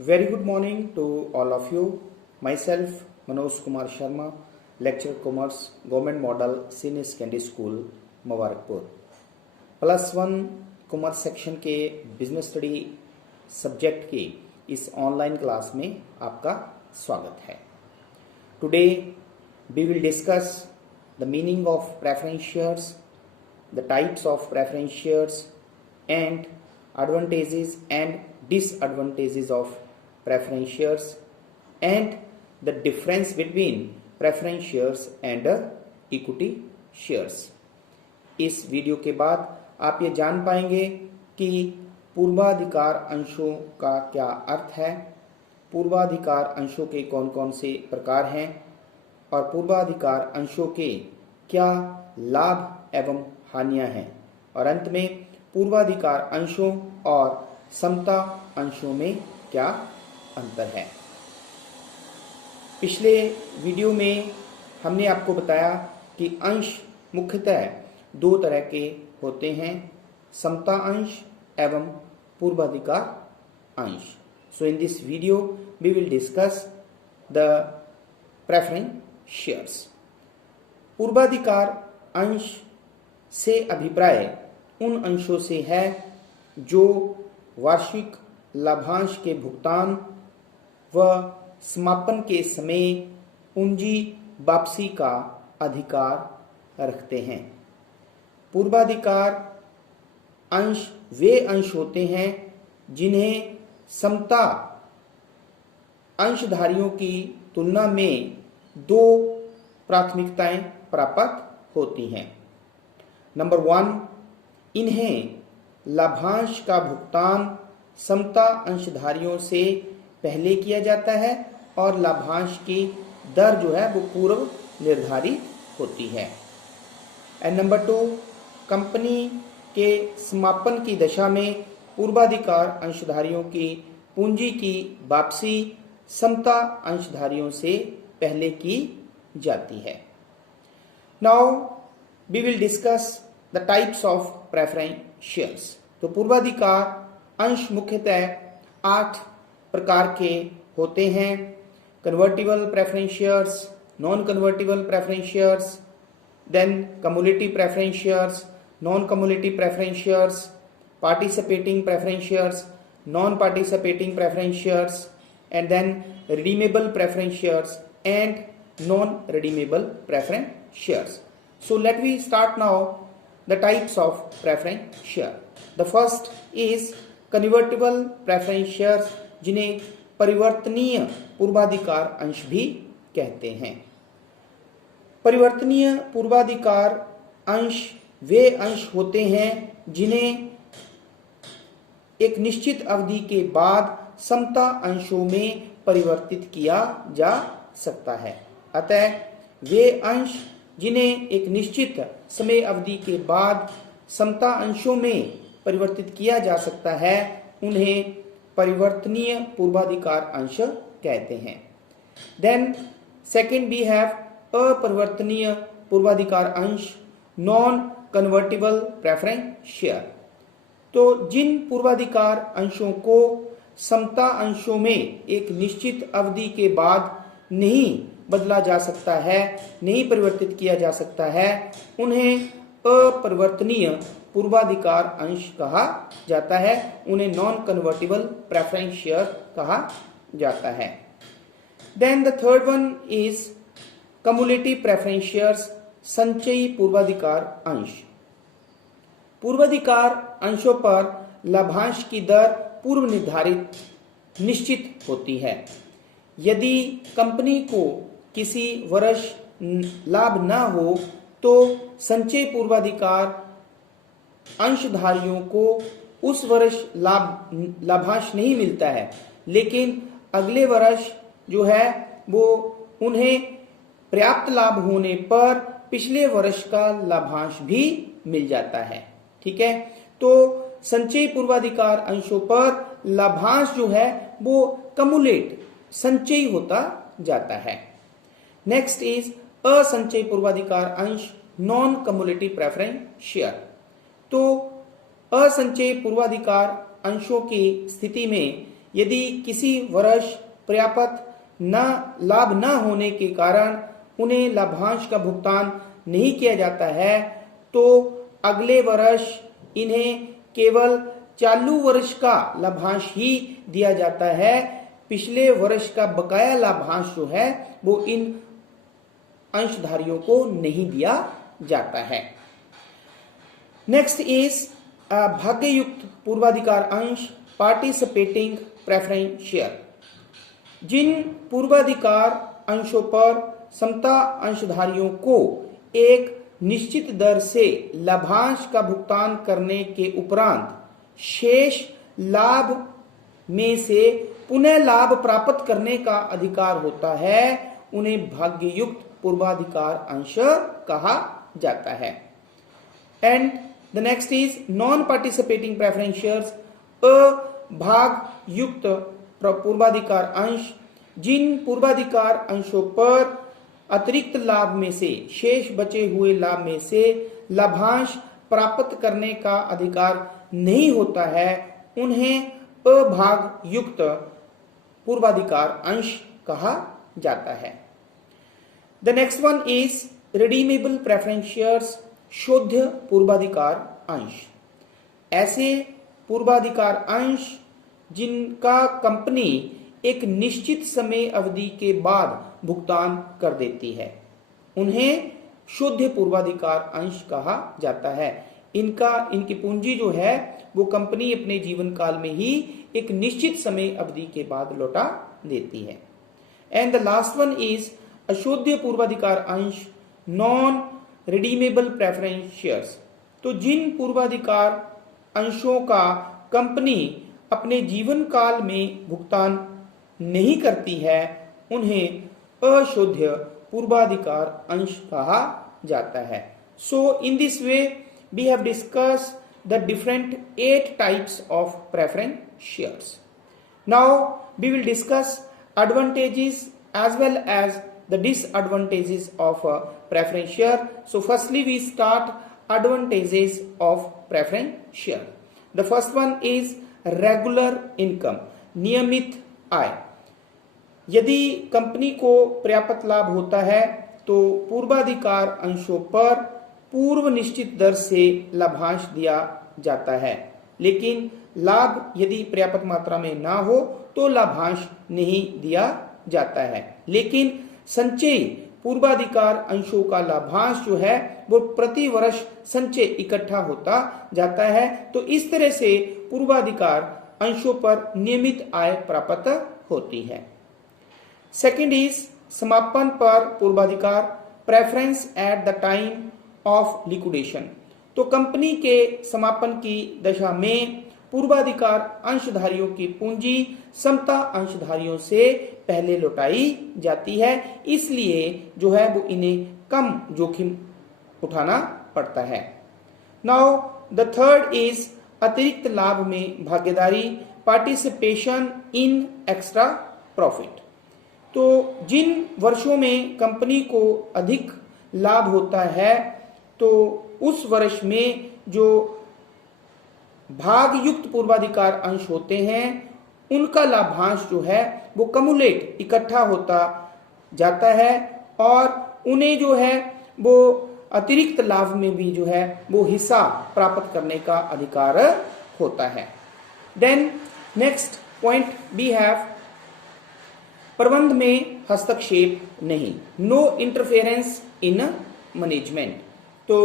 Very good morning to all of you. Myself, Manoj Kumar Sharma, Lecturer Commerce, Government Model Senior Secondary School, Mubarakpur. +1 commerce section के business study subject के इस online class में आपका स्वागत है। Today we will discuss the meaning of preference shares, the types of preference shares, and advantages and disadvantages of preference shares, and the difference between preference shares and equity shares। इस video के बाद आप ये जान पाएंगे कि पूर्वाधिकार अंशों का क्या अर्थ है, पूर्वाधिकार अंशों के कौन कौन से प्रकार हैं और पूर्वाधिकार अंशों के क्या लाभ एवं हानियां हैं, और अंत में पूर्वाधिकार अंशों और समता अंशों में क्या अंतर है। पिछले वीडियो में हमने आपको बताया कि अंश मुख्यतः दो तरह के होते हैं, समता अंश एवं पूर्वाधिकार अंश। So in this video we will discuss the preference shares. पूर्वाधिकार अंश से अभिप्राय उन अंशों से है जो वार्षिक लाभांश के भुगतान व समापन के समय पूंजी वापसी का अधिकार रखते हैं। पूर्वाधिकार अंश वे अंश होते हैं जिन्हें समता अंशधारियों की तुलना में दो प्राथमिकताएं प्राप्त होती हैं। नंबर 1, इन्हें लाभांश का भुगतान समता अंशधारियों से पहले किया जाता है और लाभांश की दर जो है वो पूर्व निर्धारित होती है। एंड नंबर 2, कंपनी के समापन की दशा में पूर्वाधिकार अंशधारियों की पूंजी की वापसी समता अंशधारियों से पहले की जाती है। Now we will discuss the types of preference shares. तो पूर्वाधिकार अंश मुख्यतः 8 प्रकार के होते हैं। Convertible preference shares, non convertible preference shares, then cumulative preference shares, non cumulative preference shares, participating preference shares, non participating preference shares, and then redeemable preference shares and non-redeemable preference shares. So let me start now the types of preference share. The first is convertible preference shares, जिन्हें परिवर्तनीय पूर्वाधिकार अंश भी कहते हैं। परिवर्तनीय पूर्वाधिकार अंश वे अंश होते हैं जिन्हें एक निश्चित अवधि के बाद समता अंशों में परिवर्तित किया जा सकता है। अतः वे अंश जिन्हें एक निश्चित समय अवधि के बाद समता अंशों में परिवर्तित किया जा सकता है उन्हें परिवर्तनीय पूर्वाधिकार अंश कहते हैं। देन सेकंड वी हैव अपरिवर्तनीय पूर्वाधिकार अंश, नॉन कन्वर्टिबल प्रेफरेंस शेयर। तो जिन पूर्वाधिकार अंशों को समता अंशों में एक निश्चित अवधि के बाद नहीं बदला जा सकता है, नहीं परिवर्तित किया जा सकता है, उन्हें अपरिवर्तनीय पूर्वाधिकार अंश कहा जाता है, उन्हें नॉन कन्वर्टिबल प्रेफरेंस शेयर कहा जाता है। Then the third one is cumulative preference shares, संचयी पूर्वाधिकार अंश। पूर्वाधिकार अंशों पर लाभांश की दर पूर्व निर्धारित निश्चित होती है। यदि कंपनी को किसी वर्ष लाभ न हो तो संचय पूर्वाधिकार अंशधारियों को उस वर्ष लाभांश नहीं मिलता है, लेकिन अगले वर्ष जो है वो उन्हें पर्याप्त लाभ होने पर पिछले वर्ष का लाभांश भी मिल जाता है। ठीक है, तो संचयी पूर्वाधिकार अंशों पर लाभांश जो है वो कम्युलेट संचयी होता जाता है। नेक्स्ट इज असंचयी पूर्वाधिकार अंश, नॉन कम्युलेटिव प्रेफरेंस शेयर। तो असंचयी पूर्वाधिकार अंशों की स्थिति में यदि किसी वर्ष पर्याप्त लाभ न होने के कारण उन्हें लाभांश का भुगतान नहीं किया जाता है तो अगले वर्ष इन्हें केवल चालू वर्ष का लाभांश ही दिया जाता है। पिछले वर्ष का बकाया लाभांश जो है वो इन अंशधारियों को नहीं दिया जाता है। नेक्स्ट इज भाग्ययुक्त पूर्वाधिकार अंश, पार्टिसिपेटिंग प्रेफरेंस शेयर। जिन पूर्वाधिकार अंशों पर समता अंशधारियों को एक निश्चित दर से लाभांश का भुगतान करने के उपरांत शेष लाभ में से पुनः लाभ प्राप्त करने का अधिकार होता है, उन्हें भाग्ययुक्त पूर्वाधिकार अंश कहा जाता है। And the next is non participating preference shares, अभागयुक्त पूर्वाधिकार अंश। जिन पूर्वाधिकार अंशों पर अतिरिक्त लाभ में से शेष बचे हुए लाभ में से लाभांश प्राप्त करने का अधिकार नहीं होता है, उन्हें अभागयुक्त पूर्वाधिकार अंश कहा जाता है। The next one is redeemable preference shares, शुद्ध पूर्वाधिकार अंश। ऐसे पूर्वाधिकार अंश जिनका कंपनी एक निश्चित समय अवधि के बाद भुगतान कर देती है, उन्हें शुद्ध पूर्वाधिकार अंश कहा जाता है। इनकी पूंजी जो है वो कंपनी अपने जीवन काल में ही एक निश्चित समय अवधि के बाद लौटा देती है। And the last one is अशुद्ध पूर्वाधिकार अंश, नॉन रिडीमेबल प्रेफरेंस शेयर्स। तो जिन पूर्वाधिकार अंशों का कंपनी अपने जीवन काल में भुगतान नहीं करती है, उन्हें अशुद्ध पूर्वाधिकार अंश कहा जाता है। So in this way we have discussed the different 8 types of preference shares. Now we will discuss advantages as well as the disadvantages of preference share. So firstly we start advantages of preference share. The first one is regular income, नियमित आय। यदि company को पर्याप्त लाभ होता है तो पूर्वाधिकार अंशों पर पूर्व निश्चित दर से लाभांश दिया जाता है, लेकिन लाभ यदि पर्याप्त मात्रा में ना हो तो लाभांश नहीं दिया जाता है। लेकिन संचयी पूर्वाधिकार अंशों का लाभांश जो है वो प्रति वर्ष संचय इकट्ठा होता जाता है, तो इस तरह से पूर्वाधिकार अंशों पर नियमित आय प्राप्त होती है। सेकंड इज समापन पर पूर्वाधिकार, preference at the time of liquidation. तो कंपनी के समापन की दशा में पूर्वाधिकार अंशधारियों की पूंजी समता अंशधारियों से पहले लौटाई जाती है, इसलिए जो है वो इन्हें कम जोखिम उठाना पड़ता है। नाउ द थर्ड इज अतिरिक्त लाभ में भागीदारी, पार्टिसिपेशन इन एक्स्ट्रा प्रॉफिट। तो जिन वर्षों में कंपनी को अधिक लाभ होता है तो उस वर्ष में जो भागयुक्त पूर्वाधिकार अंश होते हैं उनका लाभांश जो है वो कमुलेट इकट्ठा होता जाता है और उन्हें जो है वो अतिरिक्त लाभ में भी जो है वो हिस्सा प्राप्त करने का अधिकार होता है। Then next point we have प्रबंध में हस्तक्षेप नहीं, नो इंटरफेरेंस इन मैनेजमेंट। तो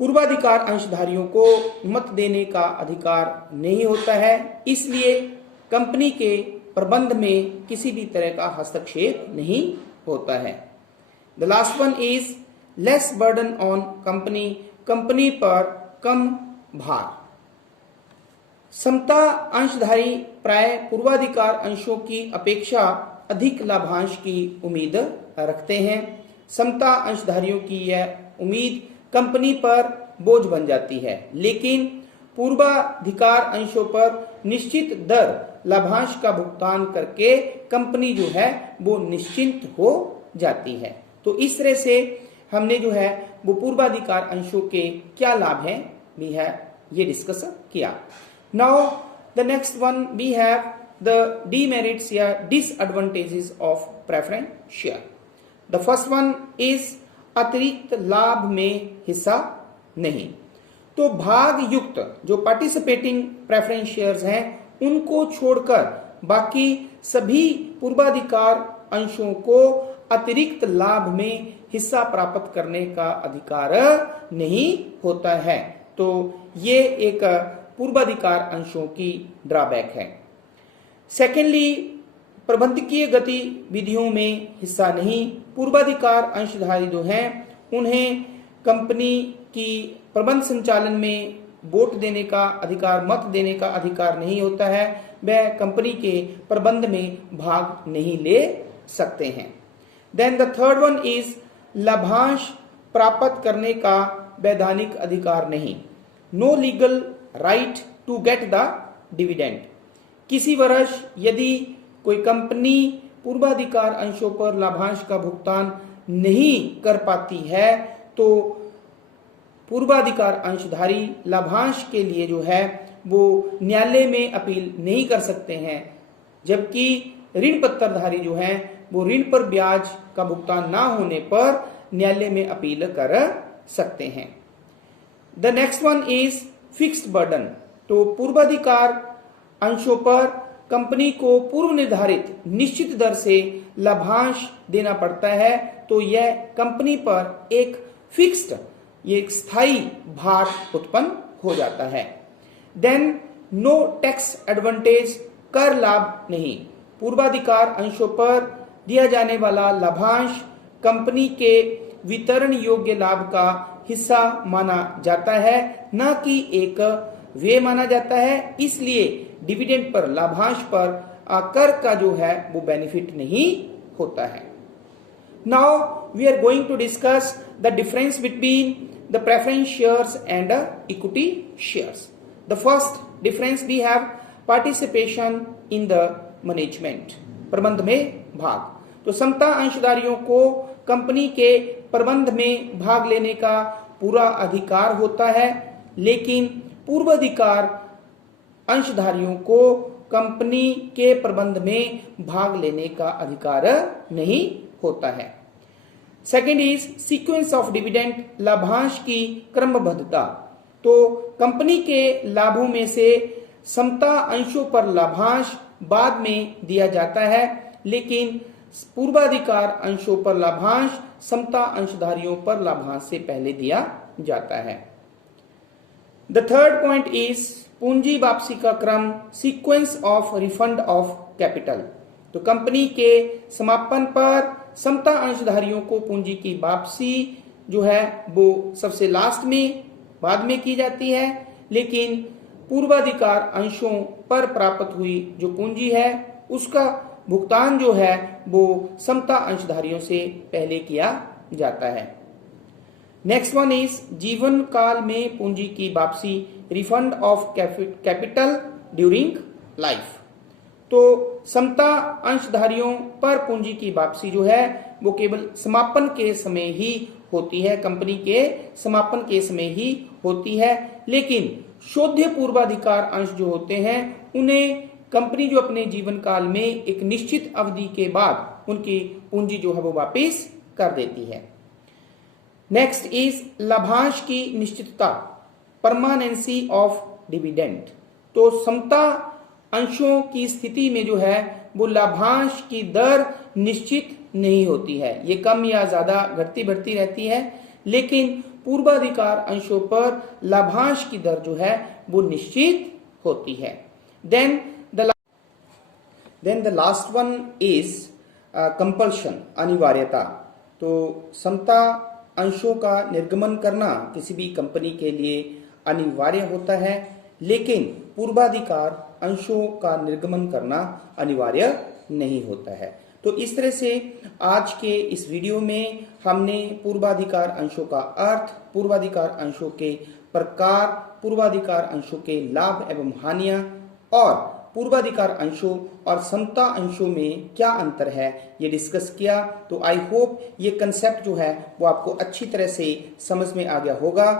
पूर्वाधिकार अंशधारियों को मत देने का अधिकार नहीं होता है, इसलिए कंपनी के प्रबंध में किसी भी तरह का हस्तक्षेप नहीं होता है। The last one is less burden on company, company पर कम भार। समता अंशधारी प्राय पूर्वाधिकार अंशों की अपेक्षा अधिक लाभांश की उम्मीद रखते हैं। समता अंशधारियों की यह उम्मीद कंपनी पर बोझ बन जाती है, लेकिन पूर्वाधिकार अंशों पर निश्चित दर लाभांश का भुगतान करके कंपनी जो है वो निश्चिंत हो जाती है। तो इस तरह से हमने जो है वो पूर्वाधिकार अंशों के क्या लाभ हैं भी है ये डिस्कस किया। Now the next one we have the demerits या disadvantages of preference share. The first one is अतिरिक्त लाभ में हिस्सा नहीं। तो भाग युक्त जो पार्टिसिपेटिंग प्रेफरेंस शेयर्स हैं उनको छोड़कर बाकी सभी पूर्वाधिकार अंशों को अतिरिक्त लाभ में हिस्सा प्राप्त करने का अधिकार नहीं होता है। तो ये एक पूर्वाधिकार अंशों की ड्रॉबैक है। सेकेंडली, प्रबंधकीय गतिविधियों में हिस्सा नहीं। पूर्वाधिकार अंशधारी जो हैं उन्हें कंपनी की प्रबंध संचालन में वोट देने का अधिकार, मत देने का अधिकार नहीं होता है। वह कंपनी के प्रबंध में भाग नहीं ले सकते हैं। Then the third one is लाभांश प्राप्त करने का वैधानिक अधिकार नहीं। No legal right to get the dividend. किसी वर्ष यदि कोई कंपनी पूर्वाधिकार अंशों पर लाभांश का भुगतान नहीं कर पाती है तो पूर्वाधिकार अंशधारी लाभांश के लिए जो है वो न्यायालय में अपील नहीं कर सकते हैं, जबकि ऋण पत्रधारी जो हैं वो ऋण पर ब्याज का भुगतान ना होने पर न्यायालय में अपील कर सकते हैं। The next one is fixed burden. तो पूर्वाधिकार अंशों पर कंपनी को पूर्व निर्धारित निश्चित दर से लाभांश देना पड़ता है, तो यह कंपनी पर एक फिक्स्ड, ये एक स्थायी भार उत्पन्न हो जाता है। देन नो टैक्स एडवांटेज, कर लाभ नहीं। पूर्वाधिकार अंशों पर दिया जाने वाला लाभांश कंपनी के वितरण योग्य लाभ का हिस्सा माना जाता है, न कि एक व्यय माना जाता है। इसलिए डिविडेंड पर, लाभांश पर कर का जो है वो बेनिफिट नहीं होता है। Now we are going to discuss the difference between the preference shares and equity shares. The first difference we have participation in the management, प्रबंध में भाग। तो समता अंशधारियों को कंपनी के प्रबंध में भाग लेने का पूरा अधिकार होता है, लेकिन पूर्वाधिकार अंशधारियों को कंपनी के प्रबंध में भाग लेने का अधिकार नहीं होता है। Second is sequence of dividend, लाभांश की क्रमबद्धता। तो कंपनी के लाभों में से समता अंशों पर लाभांश बाद में दिया जाता है, लेकिन पूर्वाधिकार अंशों पर लाभांश समता अंशधारियों पर लाभांश से पहले दिया जाता है। द थर्ड पॉइंट इज पूंजी वापसी का क्रम, sequence of refund of capital. तो कंपनी के समापन पर समता अंशधारियों को पूंजी की वापसी जो है वो सबसे लास्ट में, बाद में की जाती है, लेकिन पूर्वाधिकार अंशों पर प्राप्त हुई जो पूंजी है उसका भुगतान जो है वो समता अंशधारियों से पहले किया जाता है। नेक्स्ट वन इज जीवन काल में पूंजी की वापसी, refund of capital during life. तो समता अंशधारियों पर पूंजी की वापसी जो है वो केवल समापन के समय ही होती है, कंपनी के समापन के समय ही होती है, लेकिन शोध्य पूर्वाधिकार अंश जो होते हैं उन्हें कंपनी जो अपने जीवन काल में एक निश्चित अवधि के बाद उनकी पूंजी जो है वो वापस कर देती है। नेक्स्ट इज लाभांश की निश्चितता, परमानेंसी ऑफ डिविडेंड। तो समता अंशों की स्थिति में जो है वो लाभांश की दर निश्चित नहीं होती है, ये कम या ज्यादा घटती बढ़ती रहती है, लेकिन पूर्वाधिकार अंशों पर लाभांश की दर जो है वो निश्चित होती है। Then the last one is compulsion, अनिवार्यता। तो समता अंशों का निर्गमन करना किसी भी कंपनी के लिए अनिवार्य होता है, लेकिन पूर्वाधिकार अंशों का निर्गमन करना अनिवार्य नहीं होता है। तो इस तरह से आज के इस वीडियो में हमने पूर्वाधिकार अंशों का अर्थ, पूर्वाधिकार अंशों के प्रकार, पूर्वाधिकार अंशों के लाभ एवं हानियां और पूर्वाधिकार अंशों और समता अंशों में क्या अंतर है ये डिस्कस किया। तो आई होप ये कंसेप्ट जो है वो आपको अच्छी तरह से समझ में आ गया होगा।